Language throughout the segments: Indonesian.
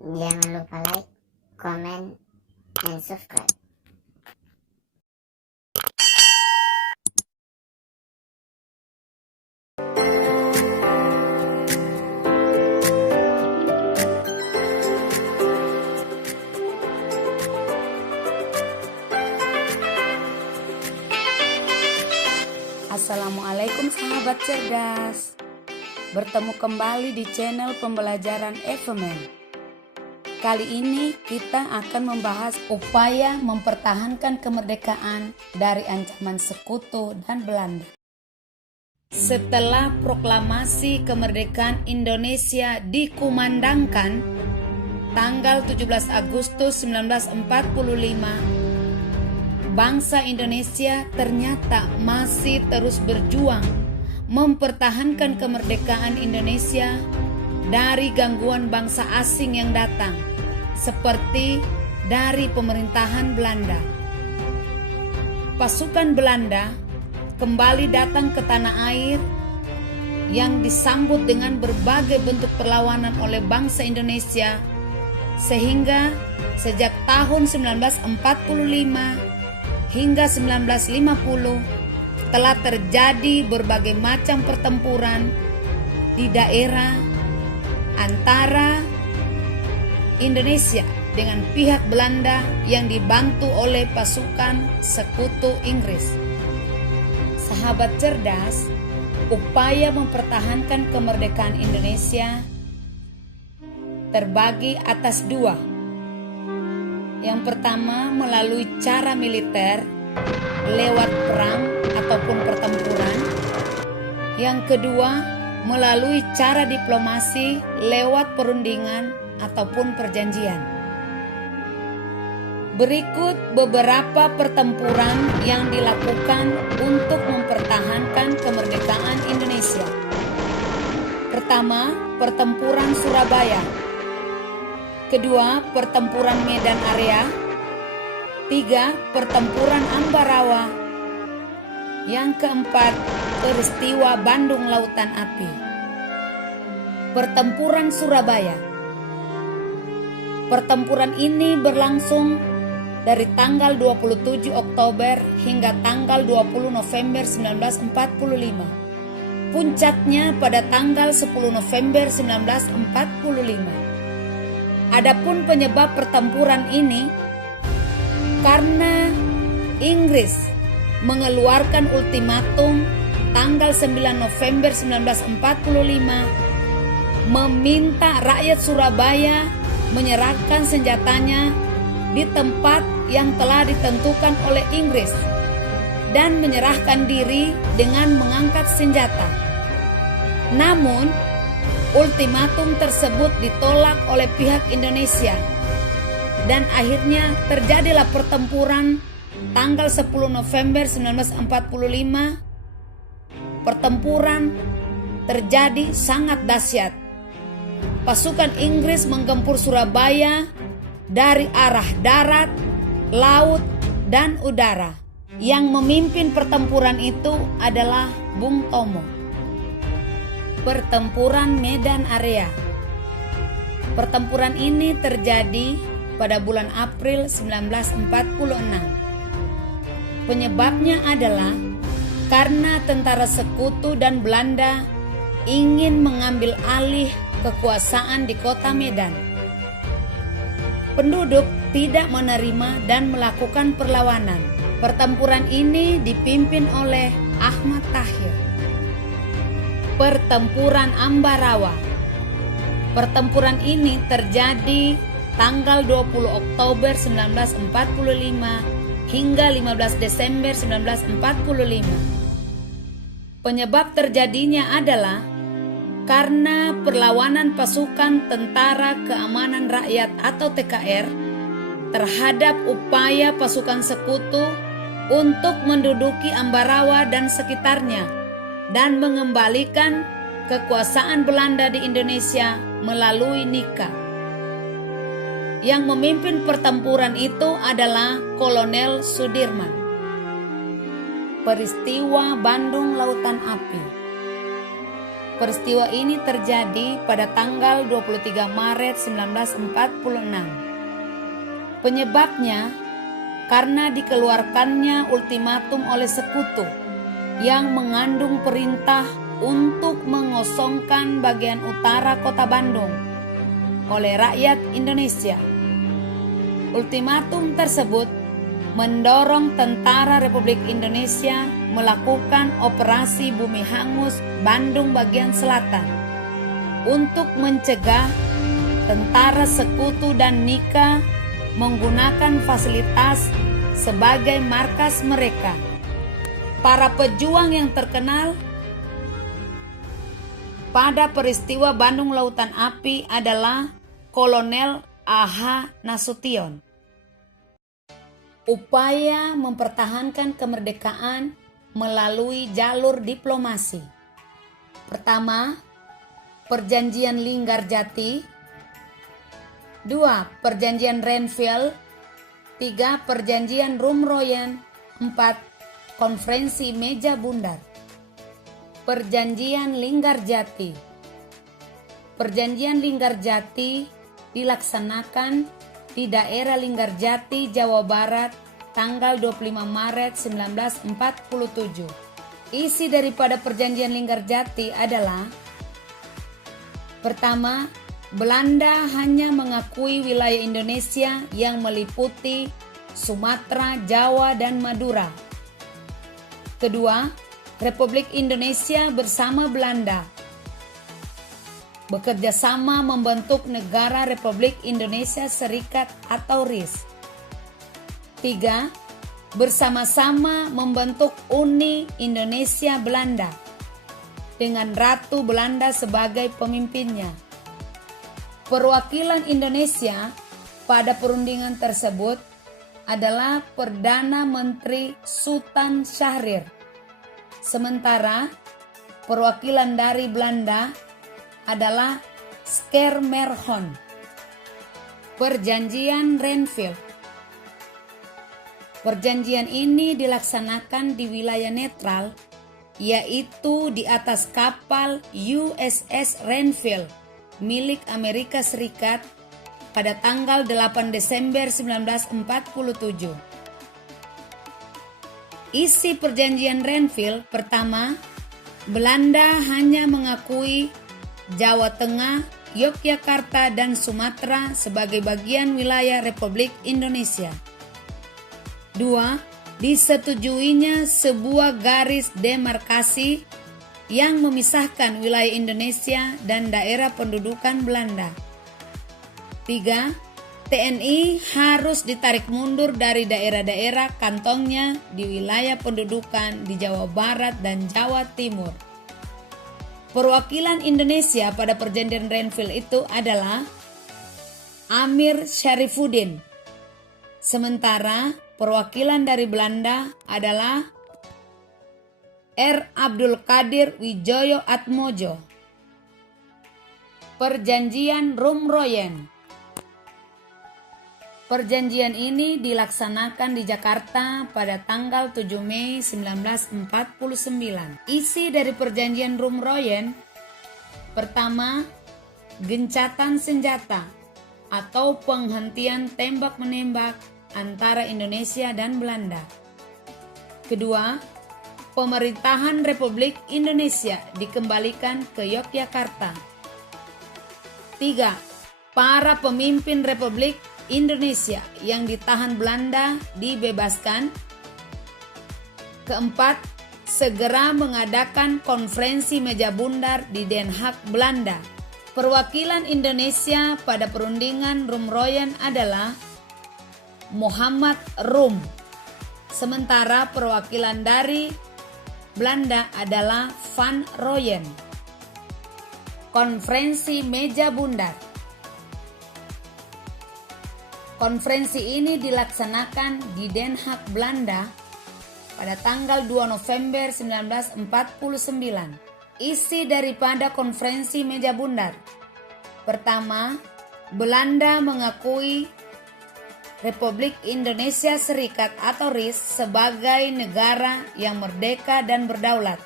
Jangan lupa like, comment, and subscribe. Assalamualaikum sahabat cerdas. Bertemu kembali di channel pembelajaran Eveman. Kali ini kita akan membahas upaya mempertahankan kemerdekaan dari ancaman sekutu dan Belanda. Setelah proklamasi kemerdekaan Indonesia dikumandangkan tanggal 17 Agustus 1945, bangsa Indonesia ternyata masih terus berjuang mempertahankan kemerdekaan Indonesia dari gangguan bangsa asing yang datang, seperti dari pemerintahan Belanda. Pasukan Belanda kembali datang ke tanah air yang disambut dengan berbagai bentuk perlawanan oleh bangsa Indonesia, sehingga sejak tahun 1945 hingga 1950 telah terjadi berbagai macam pertempuran di daerah antara Indonesia dengan pihak Belanda yang dibantu oleh pasukan sekutu Inggris. Sahabat cerdas, upaya mempertahankan kemerdekaan Indonesia terbagi atas dua. Yang pertama melalui cara militer lewat perang ataupun pertempuran. Yang kedua melalui cara diplomasi lewat perundingan ataupun perjanjian. Berikut beberapa pertempuran yang dilakukan untuk mempertahankan kemerdekaan Indonesia. Pertama, pertempuran Surabaya. Kedua, pertempuran Medan Area. Tiga, pertempuran Ambarawa. Yang keempat, peristiwa Bandung Lautan Api. Pertempuran Surabaya. Pertempuran ini berlangsung dari tanggal 27 Oktober hingga tanggal 20 November 1945. Puncaknya pada tanggal 10 November 1945. Adapun penyebab pertempuran ini karena Inggris mengeluarkan ultimatum tanggal 9 November 1945 meminta rakyat Surabaya menyerahkan senjatanya di tempat yang telah ditentukan oleh Inggris dan menyerahkan diri dengan mengangkat senjata. Namun ultimatum tersebut ditolak oleh pihak Indonesia dan akhirnya terjadilah pertempuran tanggal 10 November 1945. Pertempuran terjadi sangat dahsyat. Pasukan Inggris menggempur Surabaya dari arah darat, laut, dan udara. Yang memimpin pertempuran itu adalah Bung Tomo. Pertempuran Medan Area. Pertempuran ini terjadi pada bulan April 1946. Penyebabnya adalah karena tentara sekutu dan Belanda ingin mengambil alih kekuasaan di kota Medan. Penduduk tidak menerima dan melakukan perlawanan. Pertempuran ini dipimpin oleh Ahmad Tahir. Pertempuran Ambarawa. Pertempuran ini terjadi tanggal 20 Oktober 1945 hingga 15 Desember 1945. Penyebab terjadinya adalah karena perlawanan pasukan Tentara Keamanan Rakyat atau TKR terhadap upaya pasukan sekutu untuk menduduki Ambarawa dan sekitarnya dan mengembalikan kekuasaan Belanda di Indonesia melalui nikah. Yang memimpin pertempuran itu adalah Kolonel Sudirman. Peristiwa Bandung Lautan Api. Peristiwa ini terjadi pada tanggal 23 Maret 1946. Penyebabnya karena dikeluarkannya ultimatum oleh sekutu yang mengandung perintah untuk mengosongkan bagian utara kota Bandung oleh rakyat Indonesia. Ultimatum tersebut mendorong tentara Republik Indonesia melakukan operasi Bumi Hangus Bandung bagian selatan untuk mencegah tentara sekutu dan Nika menggunakan fasilitas sebagai markas mereka. Para pejuang yang terkenal pada peristiwa Bandung Lautan Api adalah Kolonel A.H. Nasution. Upaya mempertahankan kemerdekaan melalui jalur diplomasi. Pertama, Perjanjian Linggarjati. 2. Perjanjian Renville. 3. Perjanjian Rumroyen. 4. Konferensi Meja Bundar. Perjanjian Linggarjati. Perjanjian Linggarjati dilaksanakan di daerah Linggarjati, Jawa Barat, tanggal 25 Maret 1947. Isi daripada Perjanjian Linggarjati adalah: pertama, Belanda hanya mengakui wilayah Indonesia yang meliputi Sumatera, Jawa, dan Madura. Kedua, Republik Indonesia bersama Belanda bekerja sama membentuk Negara Republik Indonesia Serikat atau RIS. 3. Bersama-sama membentuk Uni Indonesia Belanda dengan Ratu Belanda sebagai pemimpinnya. Perwakilan Indonesia pada perundingan tersebut adalah Perdana Menteri Sultan Syahrir. Sementara perwakilan dari Belanda adalah Schermerhorn. Perjanjian Renville. Perjanjian ini dilaksanakan di wilayah netral, yaitu di atas kapal USS Renville milik Amerika Serikat pada tanggal 8 Desember 1947. Isi Perjanjian Renville: pertama, Belanda hanya mengakui Jawa Tengah, Yogyakarta, dan Sumatera sebagai bagian wilayah Republik Indonesia. 2. Disetujuinya sebuah garis demarkasi yang memisahkan wilayah Indonesia dan daerah pendudukan Belanda. 3. TNI harus ditarik mundur dari daerah-daerah kantongnya di wilayah pendudukan di Jawa Barat dan Jawa Timur. Perwakilan Indonesia pada Perjanjian Renville itu adalah Amir Syarifuddin. Sementara perwakilan dari Belanda adalah R. Abdul Qadir Wijoyo Atmojo. Perjanjian Rumroyen. Perjanjian ini dilaksanakan di Jakarta pada tanggal 7 Mei 1949. Isi dari Perjanjian Rumroyen: pertama, gencatan senjata atau penghentian tembak-menembak antara Indonesia dan Belanda. Kedua, pemerintahan Republik Indonesia dikembalikan ke Yogyakarta. 3. Para pemimpin Republik Indonesia yang ditahan Belanda dibebaskan. Keempat, segera mengadakan konferensi meja bundar di Den Haag, Belanda. Perwakilan Indonesia pada perundingan Rumroyen adalah Muhammad Rum. Sementara perwakilan dari Belanda adalah Van Rooyen. Konferensi meja bundar. Konferensi ini dilaksanakan di Den Haag, Belanda pada tanggal 2 November 1949. Isi daripada konferensi meja bundar: pertama, Belanda mengakui Republik Indonesia Serikat atau RIS sebagai negara yang merdeka dan berdaulat.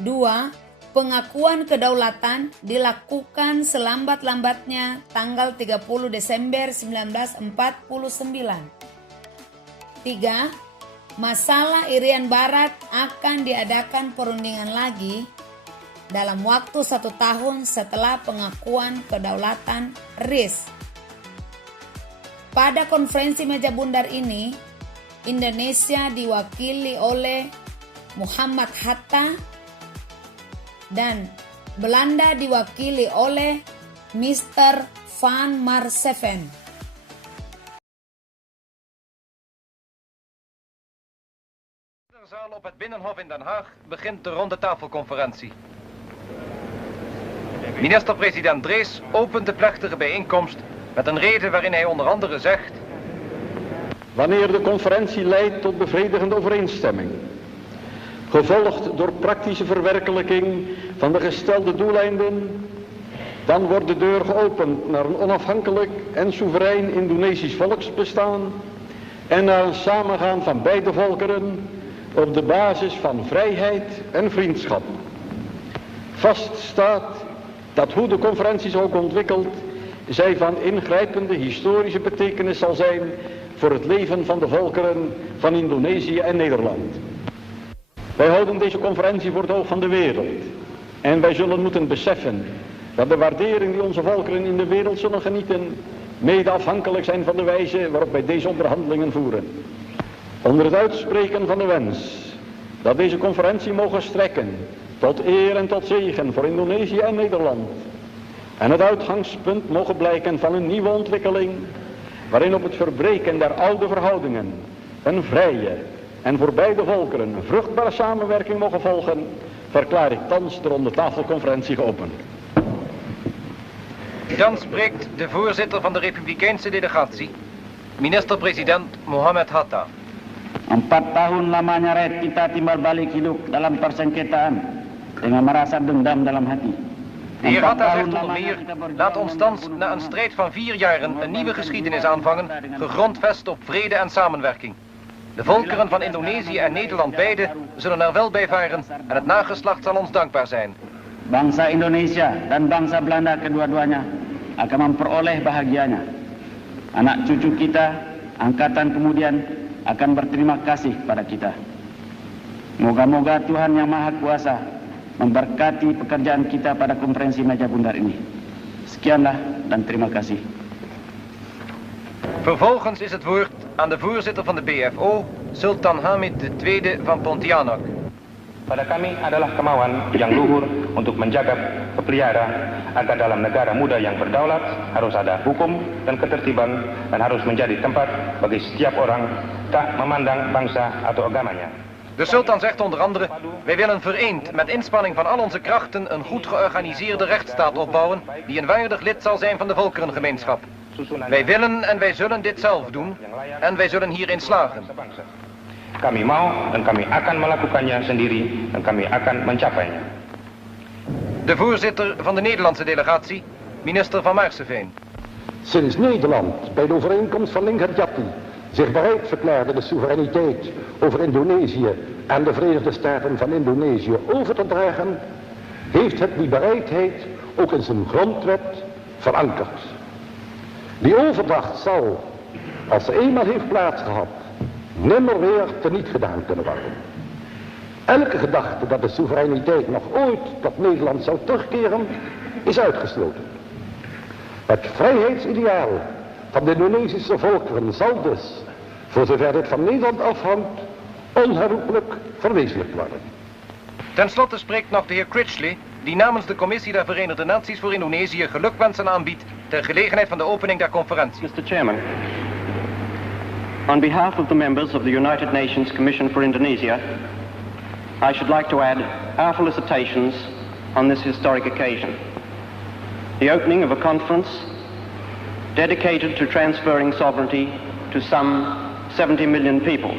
2. Pengakuan kedaulatan dilakukan selambat-lambatnya tanggal 30 Desember 1949. 3. Masalah Irian Barat akan diadakan perundingan lagi dalam waktu 1 tahun setelah pengakuan kedaulatan RIS. Pada konferensi meja bundar ini, Indonesia diwakili oleh Muhammad Hatta dan Belanda diwakili oleh Mr. Van Marseven. In de zaal op het Binnenhof in Den Haag begint de ronde tafelconferentie. Minister-president Drees opent de plechtige bijeenkomst met een rede waarin hij onder andere zegt: wanneer de conferentie leidt tot bevredigende overeenstemming, gevolgd door praktische verwerkelijking van de gestelde doeleinden, dan wordt de deur geopend naar een onafhankelijk en soeverein Indonesisch volksbestaan en naar een samengaan van beide volkeren op de basis van vrijheid en vriendschap. Vast staat dat hoe de conferentie zich ook ontwikkelt, zij van ingrijpende historische betekenis zal zijn voor het leven van de volkeren van Indonesië en Nederland. Wij houden deze conferentie voor het oog van de wereld en wij zullen moeten beseffen dat de waardering die onze volkeren in de wereld zullen genieten mede afhankelijk zijn van de wijze waarop wij deze onderhandelingen voeren. Onder het uitspreken van de wens dat deze conferentie mogen strekken tot eer en tot zegen voor Indonesië en Nederland en het uitgangspunt mogen blijken van een nieuwe ontwikkeling waarin op het verbreken der oude verhoudingen een vrije en voor beide volkeren een vruchtbare samenwerking mogen volgen, verklaar ik thans de ronde tafelconferentie geopend. Dan spreekt de voorzitter van de Republikeinse delegatie, minister-president Muhammad Hatta. 4 tahun lamanya rakyat kita timbal balik hidup dalam persengketaan dengan merasa dendam dalam hati. De heer Hatta zegt onder meer: laat ons thans na een strijd van 4 jaren een nieuwe geschiedenis aanvangen, gegrondvest op vrede en samenwerking. De volkeren van Indonesië en Nederland beide zullen er wel bij varen en het nageslacht zal ons dankbaar zijn. Bangsa Indonesia dan bangsa Belanda kedua-duanya akan memperoleh bahagianya. Anak cucu kita, angkatan kemudian akan berterima kasih pada kita. Moga-moga Tuhan Yang Maha Kuasa memberkati pekerjaan kita pada konferensi meja bundar ini. Sekianlah dan terima kasih. Vervolgens is het woord aan de voorzitter van de BFO, Sultan Hamid II van Pontianak. Pada kami adalah kemauan yang luhur untuk menjaga pelihara agar dalam negara muda yang berdaulat harus ada hukum dan ketertiban dan harus menjadi tempat bagi setiap orang tak memandang bangsa atau agamanya. De sultan zegt onder andere: wij willen vereend met inspanning van al onze krachten een goed georganiseerde rechtsstaat opbouwen die een waardig lid zal zijn van de volkerengemeenschap. Wij willen en wij zullen dit zelf doen en wij zullen hierin slagen. Kami mau dan kami akan melakukannya sendiri dan kami akan mencapainya. De voorzitter van de Nederlandse delegatie, minister Van Maarseveen. Sinds Nederland bij de overeenkomst van Linggadjati zich bereid verklaarde de soevereiniteit over Indonesië aan de Verenigde Staten van Indonesië over te dragen, heeft het die bereidheid ook in zijn grondwet verankerd. Die overdracht zal, als ze eenmaal heeft plaatsgehad, nimmer weer teniet gedaan kunnen worden. Elke gedachte dat de soevereiniteit nog ooit tot Nederland zou terugkeren, is uitgesloten. Het vrijheidsideaal van de Indonesische volkeren zal dus, voor zover dit van Nederland afhangt, onherroepelijk verwezenlijkt worden. Ten slotte spreekt nog de heer Critchley, die namens de Commissie der Verenigde Naties voor Indonesië gelukwensen aanbiedt ter gelegenheid van de opening der conferentie. Mr. Chairman, on behalf of the members of the United Nations Commission for Indonesia, I should like to add our felicitations on this historic occasion. The opening of a conference dedicated to transferring sovereignty to some 70 million people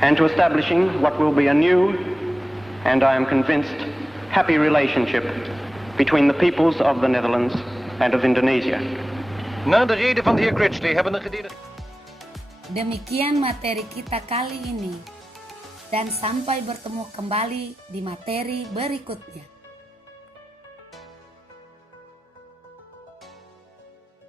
and to establishing what will be a new and I am convinced happy relationship between the peoples of the Netherlands and of Indonesia. Na de reden van de heer Critchley hebben de gedelegeerden. Demikian materi kita kali ini. dan sampai bertemu kembali di materi berikutnya.